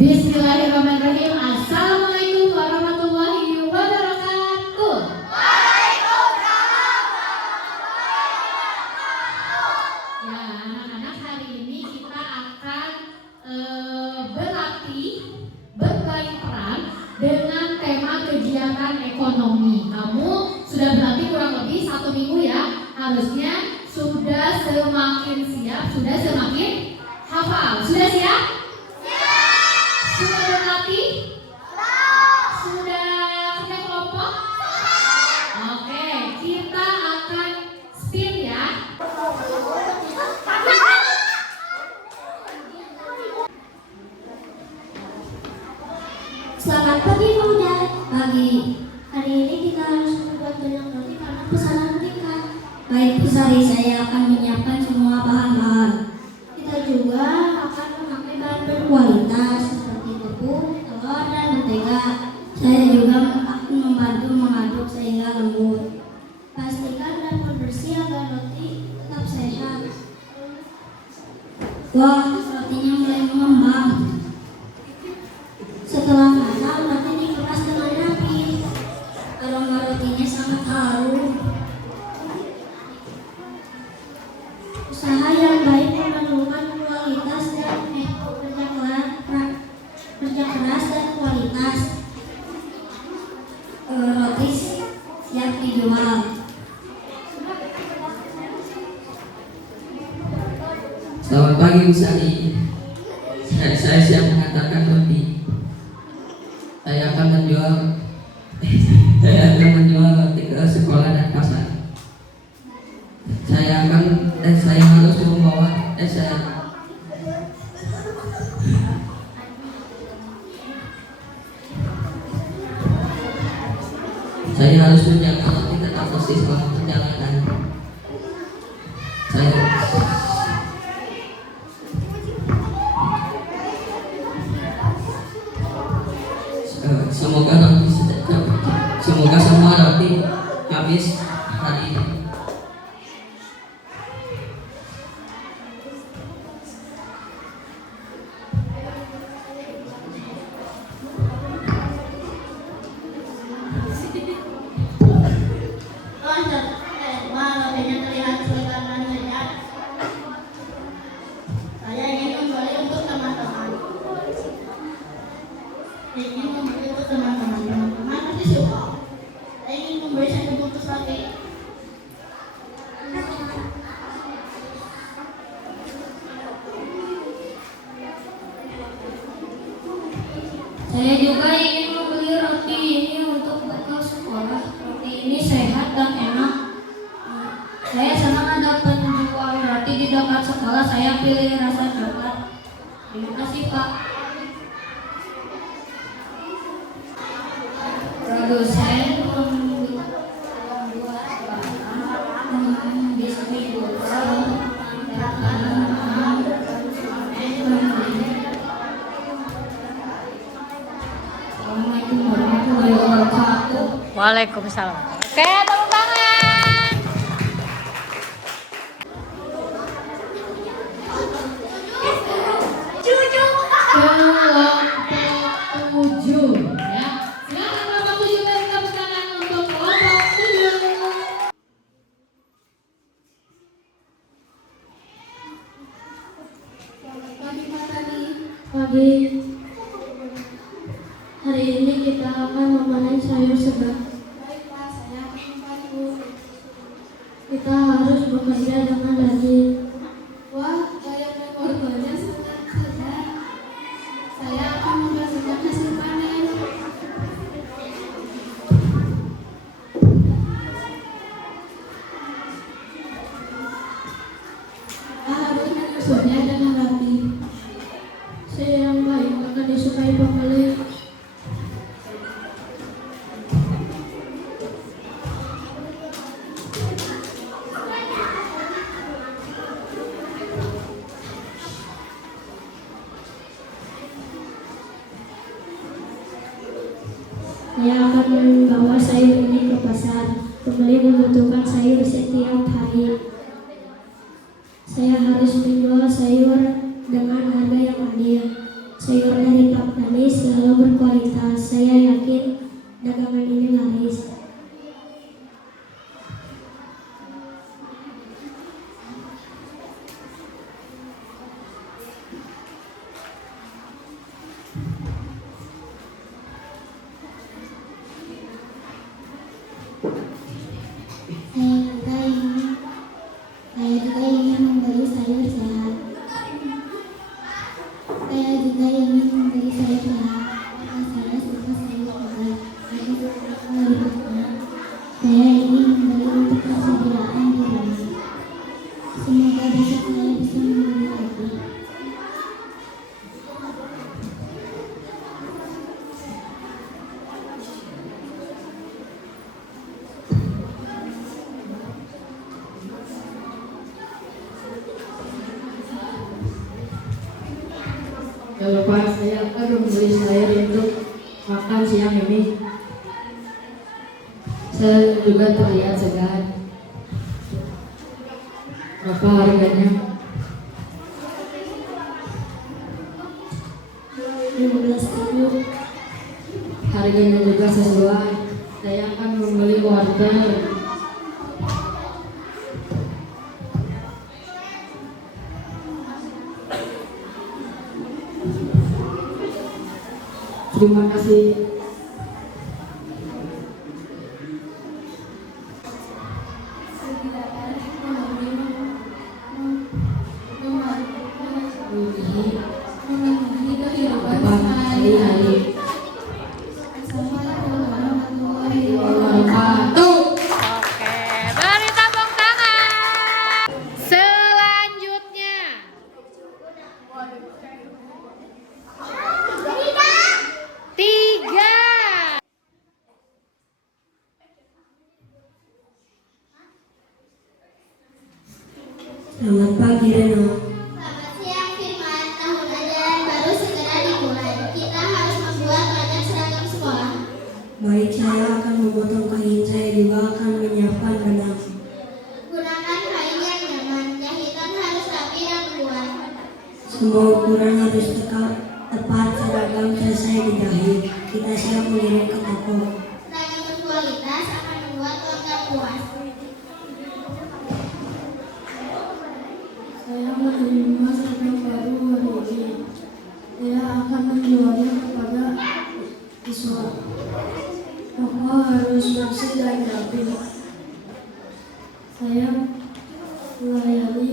Bismillahirrahmanirrahim. Assalamualaikum warahmatullahi wabarakatuh. Waalaikumsalam. Ya, anak-anak, hari ini kita akan berlatih bermain peran dengan tema kegiatan ekonomi. Kamu sudah berlatih kurang lebih 1 minggu ya. Harusnya sudah semakin siap, sudah semakin hafal. Sudah siap? Sudah berlatih? Sudah kerja kelompok? Oke, kita akan spin ya. Selamat pagi Bunda. Pagi. Hari ini kita harus membuat banyak roti karena pesanan meningkat. Baik Pusari, saya akan menyiapkan semua bahan-bahan. Kita juga akan memakai bahan berkualitas seperti tepung, telur, dan mentega. Saya juga akan membantu mengaduk sehingga lembut. Pastikan dan membersih agar roti tetap sehat. Wah, rotinya mulai mengembang. Setelah matang, roti dikemas dengan rapi. Aroma rotinya sangat harum. Usaha yang baik memerlukan kualitas dan kerja keras dan kualitas. Roti siap dijual. Selamat pagi Bu Sari. Saya siap mengantarkan roti. Saya akan menjual roti ke sekolah dan pasar. Saya harus membawa saya harus menjaga roti tetap bersih selama perjalanan. Semoga semua roti habis hari ini. Rotinya terlihat segar dan sehat. Saya ingin membeli untuk teman-teman. Teman-teman pasti suka. Saya ingin membeli 1 bungkus roti. Saya juga ingin membeli roti ini untuk bekal sekolah. Roti ini sehat dan enak. Saya senang ada penjual roti di dekat sekolah. Saya pilih rasa coklat. Terima kasih Pak. Produsen membuat bahan distributor. Assalamualaikum warahmatullahi wabarakatuh. Waalaikumsalam. Oke, tepuk tangan. Kelompok 7 ya. Silakan kelompok 7 beri tepuk tangan untuk kelompok 7. Selamat pagi Pak Tani. Pagi. Hari ini kita akan memanen sayur segar. Baik Pak, saya akan membantu. Kita harus bekerja dengan rajin. Wah, gaya memorbalnya sangat cerdas. Saya akan menghasilkan hasil panen. Kita harus menyusunnya dengan rapi. Saya yang baik akan disukai pembeli. Saya akan membawa sayur ini ke pasar. Pembeli membutuhkan sayur setiap hari. Saya harus menjual sayur dengan harga yang adil. Sayur dari Bapak, saya akan membeli sayur untuk makan siang ini. Saya juga terlihat segar. Berapa harganya? 15.000. Harganya juga sesuai. Saya akan membeli wortel. Terima kasih. Bapak, hari-hari. Wabarakatuh. Oke, beri tepuk tangan. Selanjutnya. Tiga. Selamat pagi Reno. Selamat siang Firman, tahun ajaran baru segera dimulai. Kita harus membuat banyak seragam sekolah. Baik, saya akan memotong kain. Saya juga akan menyiapkan benang. Gunakan kain yang nyaman, jahitan harus rapi dan kuat. Semua ukuran harus tepat. Seragam selesai dijahit. Kita siap mengirim ke toko. Seragam berkualitas akan membuat warga puas. Saya menerima seragam baru hari ini. Saya akan menjualnya kepada siswa. Toko harus bersih dan rapi. Saya melayani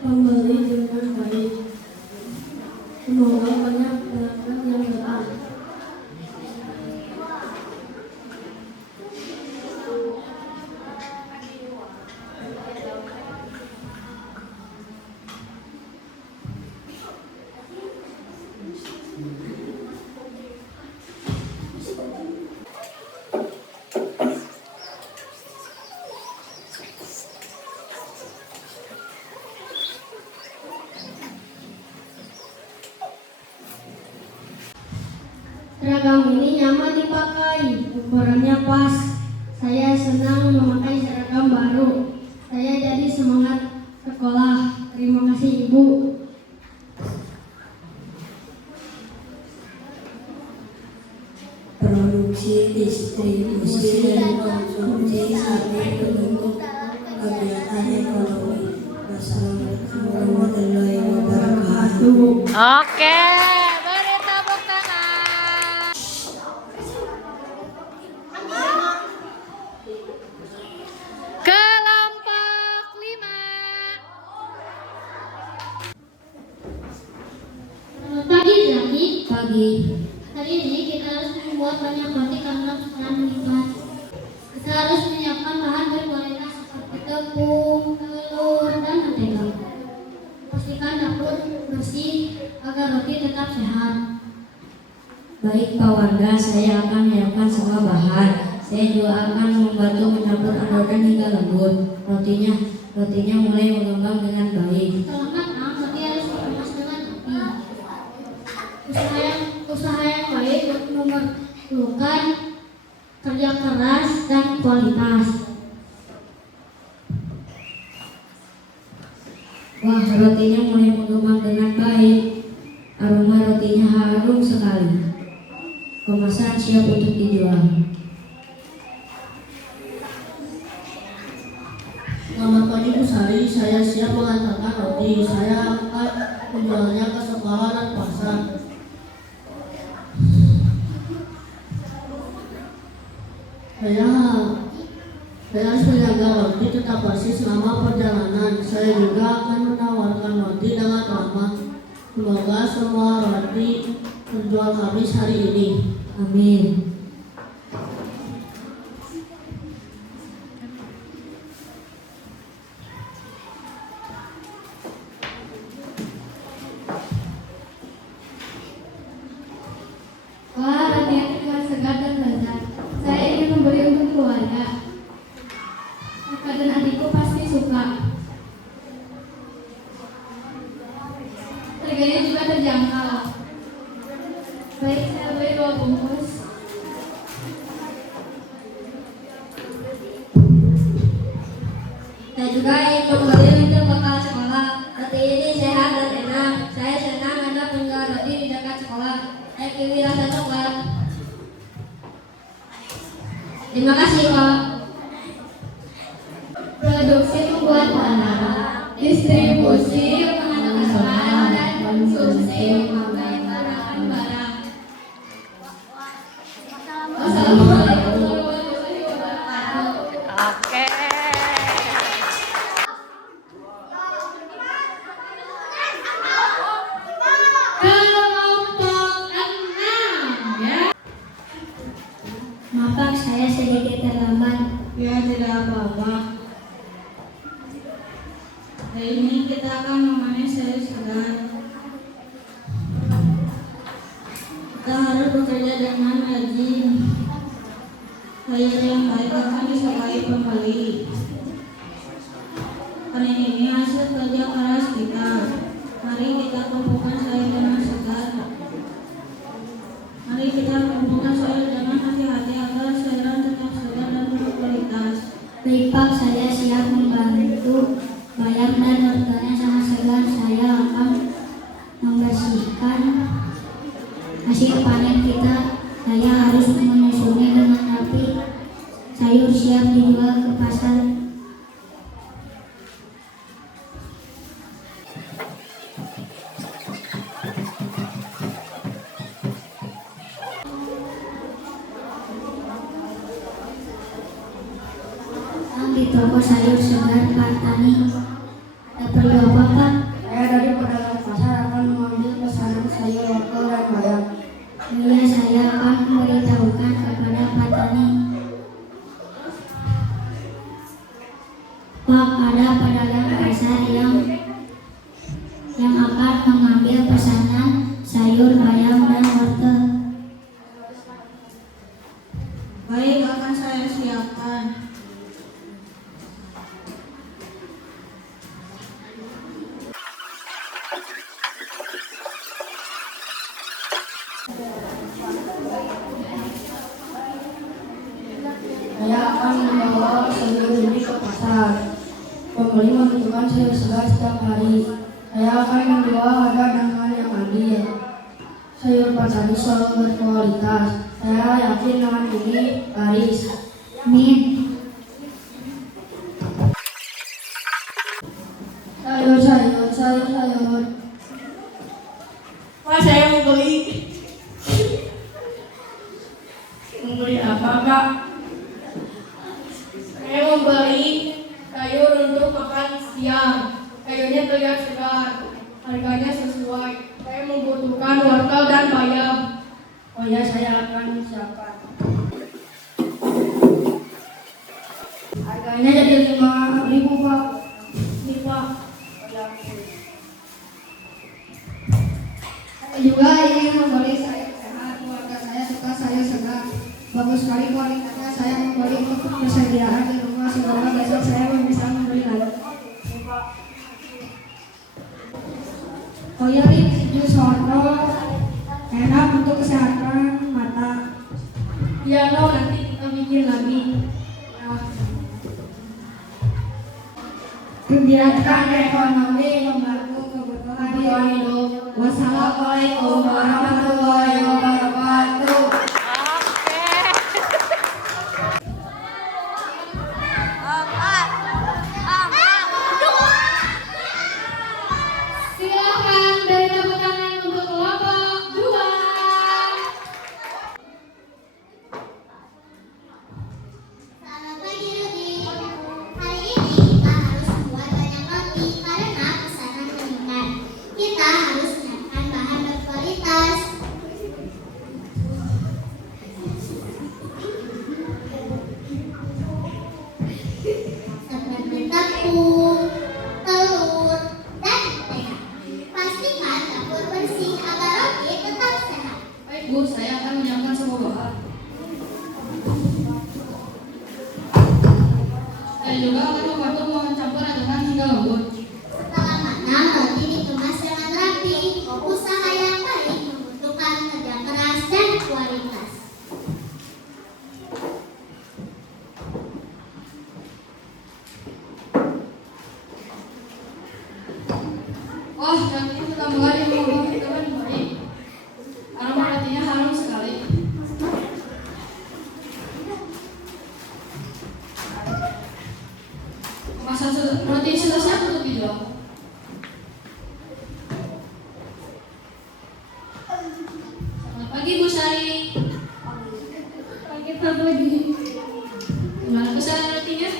pembeli dengan baik. Semoga banyak pelanggan yang datang. Seragam ini nyaman dipakai, ukurannya pas. Saya senang memakai seragam baru. Saya jadi semangat sekolah. Terima kasih Ibu. Produksi, distribusi, dan konsumsi sebagai bentuk kegiatan ekonomi. Wassalamualaikum warahmatullahi wabarakatuh. Oke, beri tepuk tangan. Kelompok 5. Selamat pagi Zaki. Pagi. Hari ini kita harus membuat banyak roti karena pesanan meningkat. Kita harus menyiapkan bahan berkualitas seperti tepung, telur, dan mentega. Pastikan dapur bersih agar roti tetap sehat. Baik Pak Wanda, saya akan menyiapkan semua bahan. Saya juga akan membantu mencampur adonan hingga lembut. Rotinya mulai mengembang dengan baik. Setelah matang, roti harus dikemas dengan api. Usaha yang baik memerlukan kerja keras dan kualitas. Wah, rotinya mulai mengembang dengan baik. Aroma rotinya harum sekali. Kemasan siap untuk dijual. Selamat pagi Bu Sari, saya siap mengantarkan roti. Saya akan menjualnya ke sekolah dan pasar. Saya harus menjaga roti tetap bersih selama perjalanan. Saya juga akan menawarkan roti dengan ramah. Semoga semua roti terjual habis hari ini. Amin. Wah, rotinya terlihat segar dan lezat. Saya ingin membeli untuk keluarga. Kakak dan adikku pasti suka. Harganya juga terjangkau. Saya juga ingin membeli untuk bekal sekolah. Roti ini sehat dan enak. Saya senang ada penjual roti di dekat sekolah. Saya pilih rasa coklat. Terima kasih, Pak. Produksi membuat barang, distribusi, pengaturan, dan konsumsi memakai barang-barang. Wassalamualaikum warahmatullahi wabarakatuh. Oke. Kelompok 6 ya. Maaf, Pak, saya sedikit terlambat. Ya, tidak apa-apa. Hari ini kita akan memanen sayur segar. Kita harus bekerja dengan rajin. Sayur yang baik akan disukai pembeli. Panen ini hasil kerja keras kita. Mari kita kumpulkan sayur dengan segar. Mari kita kumpulkan sayur dengan hati-hati agar sayuran tetap segar dan berkualitas. Baik, Pak, saya siap membantu. Bayam dan wortelnya sangat segar. Saya akan membersihkan hasil panen kita. Saya harus menyusunnya dengan rapi. Sayur siap dijual ke pasar. Di toko sayur segar Pak Tani. Ada perlu apa, Pak? Saya dari pedagang pasar akan mengambil pesanan sayur wortel dan bayam. Iya, saya akan memberitahukan kepada Pak Tani. Pak, ada pedagang pasar yang akan mengambil pesanan sayur, bayam, dan wortel. Baik, akan saya siapkan. Saya akan membawa sayur ini ke pasar. Pembeli membutuhkan sayur segar setiap hari. Saya akan menjual harga dengan yang adil. Sayur pasar selalu berkualitas. Saya yakin dengan ini laris. Amin. Sayur. Pak, saya mau beli. Mau beli apa, Pak? Saya mau beli sayur untuk makan siang. Sayurnya terlihat segar, harganya sesuai. Saya membutuhkan wortel dan bayam. Oh ya, saya akan siapkan. Harganya jadi 5.000, Pak. Ini, Pak. Saya juga ingin membeli sayur sehat. Keluarga saya suka sayur segar. Bagus sekali kualitasnya. Saya membeli untuk persediaan di rumah. Semoga besok saya bisa membeli lagi. Ini, Pak. Oh ya, ini jus wortel. Enak untuk kesehatan mata. Ya, no, nanti kita bikin lagi. Kegiatan ekonomi membantu kebutuhan hidup. Wassalamualaikum warahmatullahi wabarakatuh. Silakan beri tepuk tangan untuk kelompok 2. Selamat pagi, Rudi. Hari ini kita harus membuat banyak roti karena pesanan meningkat. Kita harus menyiapkan bahan berkualitas. Wah, cantik itu tambahan yang membuat kita lebih baik. Aroma rotinya harum sekali. Roti sudah siap untuk dijual. Selamat pagi Bu Sari. Pagi Pak Budi. Gimana pesanan rotinya?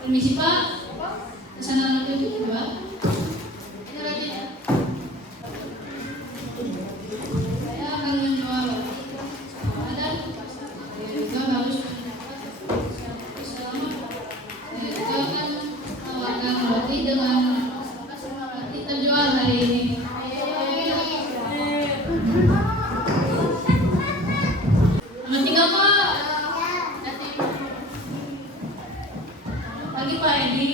Permisi Pak. Pesanan roti untuk dijual. Ini rotinya. Saya akan menjual roti dan saya juga harus selama saya juga akan menawarkan roti dengan semua roti terjual hari ini. Selamat tinggal Pak. Pagi Pak Edi.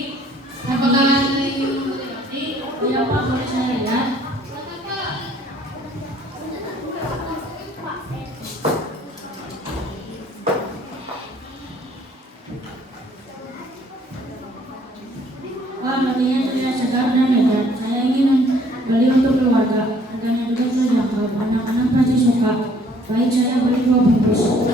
Apakah Anda ingin membeli roti? Iya Pak, boleh saya lihat? Silakan Pak. Pak, rotinya terlihat segar dan lezat. Saya ingin beli untuk keluarga. Harganya juga terjangkau. Anak-anak pasti suka. Baik, saya beli 2 bungkus.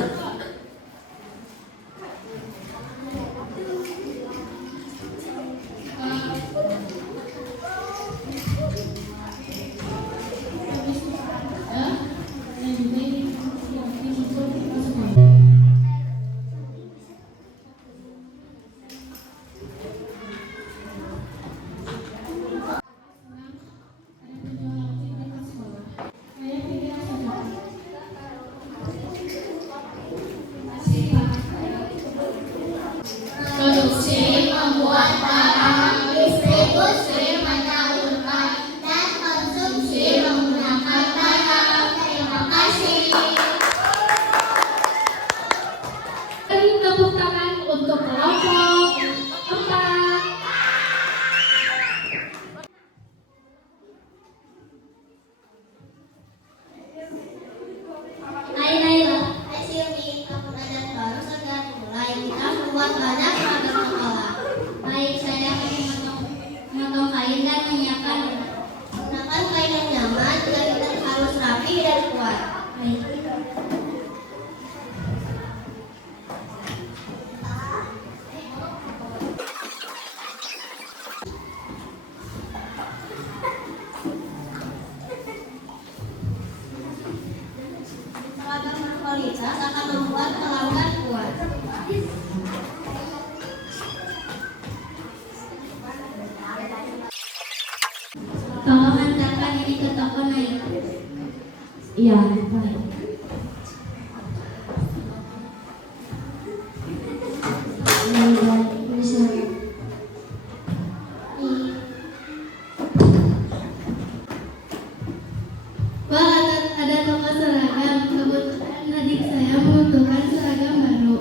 Produksi membuat barang, distribusi menyalurkan, dan konsumsi menggunakan barang. Terima kasih. Beri tepuk tangan untuk kelompok 4. Hai Naila, hai Silvi, tahun ajaran baru segera dimulai. Kita membuat banyak ragam sekolah. Baik, saya akan memotong kain dan menyiapkannya. Gunakan kain yang nyaman dan harus rapi dan kuat. Baik. Seragam berkualitas akan membuat pelanggan puas. Tolong antarkan ini ke toko Naila. Iya, baik. Pak, ada toko seragam. Kebetulan adik saya membutuhkan seragam baru.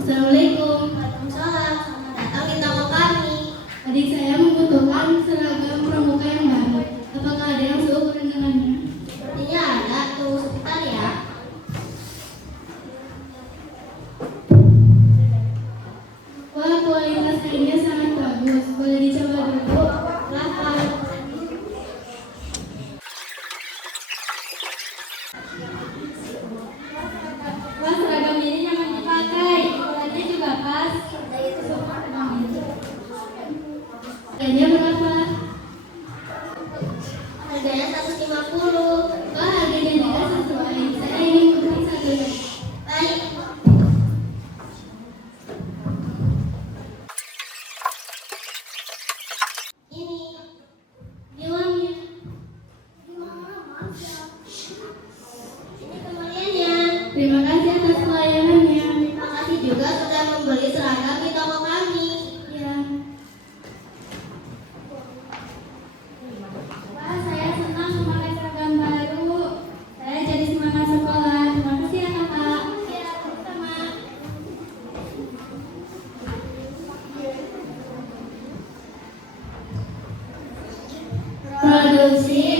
Assalamualaikum. Waalaikumsalam, selamat datang di toko kami. Adik saya membutuhkan seragam pramuka yang baru. Apakah ada yang seukuran dengannya? Sepertinya ada, tunggu sebentar ya. Wah, kualitas kainnya sangat bagus. Boleh dicoba dulu. Silahkan. Wah, seragam ini nyaman dipakai. Ukurannya juga pas. Harganya berapa? Harganya 150. Wah, harganya juga sesuai. Saya ingin membeli satunya. Baik. Ini. Ini uangnya. Ini kembaliannya. Terima kasih atas pelayanannya. Terima kasih juga sudah membeli seragam di toko kami. Ya. Wah, saya senang memakai seragam baru. Saya jadi semangat sekolah. Terima kasih ya, Kakak. Ya, sama. Produksi